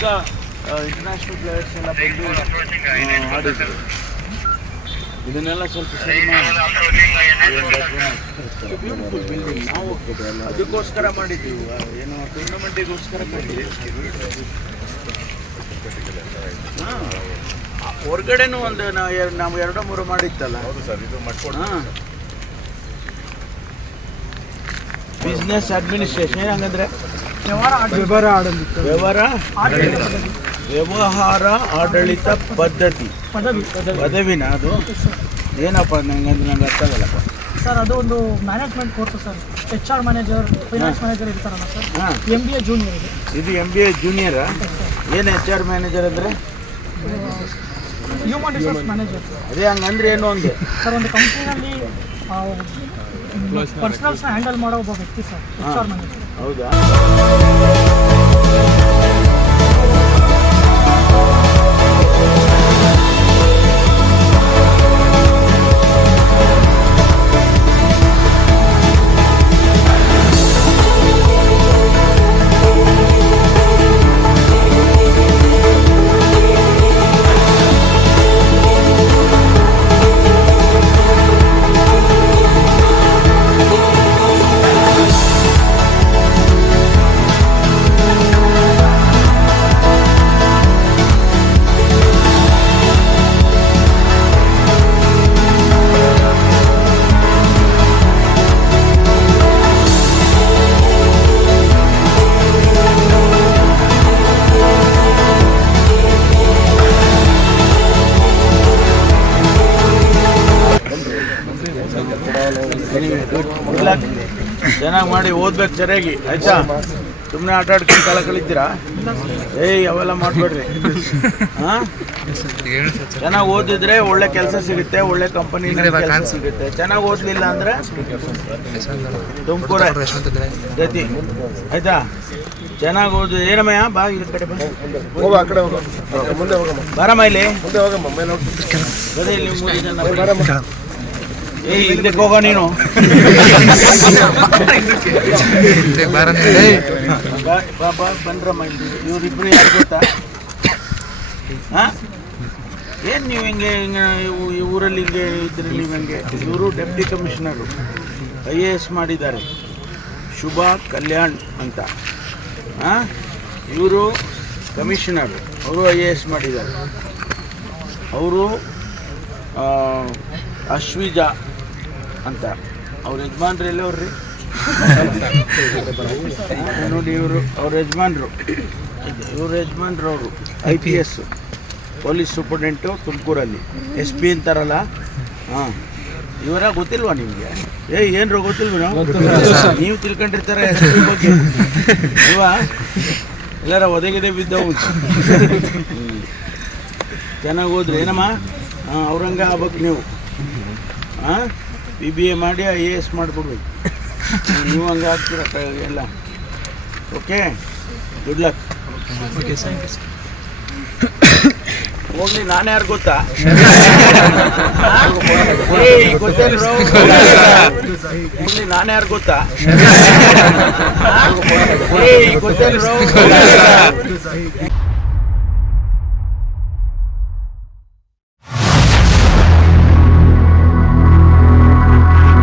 ಚಿಕ್ಕ international players ಎಲ್ಲ ಬಂದು ಆಡಿದ್ರು. ಇದನ್ನೆಲ್ಲ ಸ್ವಲ್ಪ ಸರಿ ಬ್ಯೂಟಿಫುಲ್ ಬಿಲ್ಡಿಂಗ್. ನಾವು ಅದಕ್ಕೋಸ್ಕರ ಮಾಡಿದ್ದೀವಿ, ಏನು ಟೂರ್ನಮೆಂಟಿಗೋಸ್ಕರ ಮಾಡಿದ್ದೀವಿ. ಹಾಂ, ಹೊರಗಡೆನೂ ಒಂದು ನಾವು 2-3 ಮಾಡಿತ್ತಲ್ಲ. ಹಾಂ, ಬಿಸ್ನೆಸ್ ಅಡ್ಮಿನಿಸ್ಟ್ರೇಷನ್ ಹಂಗಂದ್ರೆ ವ್ಯವಹಾರ ಆಡಳಿತ ಪದ್ಧತಿ ಪದವಿನ ಅದು ಏನಪ್ಪ ನಂಗೆ ಅರ್ಥ ಆಗಲ್ಲಪ್ಪ ಸರ್. ಅದು ಒಂದು management course sir. HR manager, finance manager ಇರ್ತಾರಲ್ಲ ಸರ್. MBA ಜೂನಿಯರ್ ಇದು. MBA ಜೂನಿಯರಾ? ಏನು HR ಮ್ಯಾನೇಜರ್ ಅಂದರೆ? Human resource manager. ಅದೇ ಹಂಗಂದ್ರೆ ಏನು ಒಂದು ಸರ್, ಒಂದು ಕಂಪ್ನಿನಲ್ಲಿ ಪರ್ಸನಲ್ಸ್ನ ಹ್ಯಾಂಡಲ್ ಮಾಡೋ ಒಬ್ಬ ವ್ಯಕ್ತಿ ಸರ್, HR ಮ್ಯಾನೇಜರ್. ಹೌದಾ? ಚೆನ್ನಾಗಿ ಮಾಡಿ ಓದ್ಬೇಕು ಸರಿಯಾಗಿ, ಆಯ್ತಾ? ಸುಮ್ಮನೆ ಆಟ ಆಡ್ಕೊಂಡು ಕಾಲ ಕಲಿತೀರಾ? ಅವೆಲ್ಲ ಮಾಡಬೇಡ್ರಿ. ಹಾಂ, ಚೆನ್ನಾಗಿ ಓದಿದ್ರೆ ಒಳ್ಳೆ ಕೆಲಸ ಸಿಗುತ್ತೆ, ಒಳ್ಳೆ ಕಂಪನಿ ಸಿಗುತ್ತೆ. ಚೆನ್ನಾಗಿ ಓದಲಿಲ್ಲ ಅಂದರೆ ತುಮಕೂರು ಗತಿ, ಆಯ್ತಾ? ಚೆನ್ನಾಗಿ ಓದಿ. ಏನಮ್ಮಯ್ಯ ಬಾ ಈ ಕಡೆ ಬಾರಮ್ಮ, ಇಲ್ಲಿ ಬರೀ ಇಲ್ಲಿ 3 ಜನ ಇದಕ್ಕೆ ಹೋಗೋ ನೀನು. ಬನ್ರಮ್ಮ, ಇವರಿಬ್ರು ಯಾರು ಗೊತ್ತಾ? ಹಾಂ, ಏನು ನೀವು ಹಿಂಗೆ ಈ ಊರಲ್ಲಿ ಹಿಂಗೆ ಇದ್ರಿ ನೀವು ಹೆಂಗೆ? ಇವರು ಡೆಪ್ಟಿ ಕಮಿಷನರು, IAS ಮಾಡಿದ್ದಾರೆ, ಶುಭಾ ಕಲ್ಯಾಣ್ ಅಂತ. ಹಾಂ, ಇವರು ಕಮಿಷನರು, ಅವರು IAS ಮಾಡಿದ್ದಾರೆ. ಅವರು ಅಶ್ವಿಜಾ ಅಂತ. ಅವ್ರ ಯಜಮಾನ್ರು ಎಲ್ಲವ್ರಿ ನೋಡಿ, ಅವ್ರ ಯಜಮಾನ್ರು ಅವರು IPS ಪೊಲೀಸ್ ಸೂಪರ್ಡೆಂಟು ತುಮಕೂರಲ್ಲಿ, SP ಅಂತಾರಲ್ಲ. ಹಾಂ, ಇವರ ಗೊತ್ತಿಲ್ವಾ ನಿಮಗೆ? ಏನ್ರು ಗೊತ್ತಿಲ್ವ? ನೀವು ತಿಳ್ಕೊಂಡಿರ್ತಾರೆ SP ಬಗ್ಗೆ ಅಲ್ವಾ? ಎಲ್ಲಾರ ಒದಗಿದೆ ಬಿದ್ದವು. ಚೆನ್ನಾಗಿ ಹೋದ್ರಿ ಏನಮ್ಮ? ಹಾಂ, ಅವ್ರಂಗೆ ಆಗ್ಬೇಕು ನೀವು. ಹಾಂ, BBA ಮಾಡಿ IAS ಮಾಡಿಬಿಡ್ಬೇಕು. ನೀವು ಹಂಗೆ ಆಗ್ತೀರ ಎಲ್ಲ. Okay, good luck. ಹೋಗ್ಲಿ, ನಾನು ಯಾರು ಗೊತ್ತಾ? ಗೊತ್ತೇನ್ರು? ಹೋಗ್ಲಿ, ನಾನು ಯಾರು ಗೊತ್ತಾ? ಗೊತ್ತೇನ್ರು?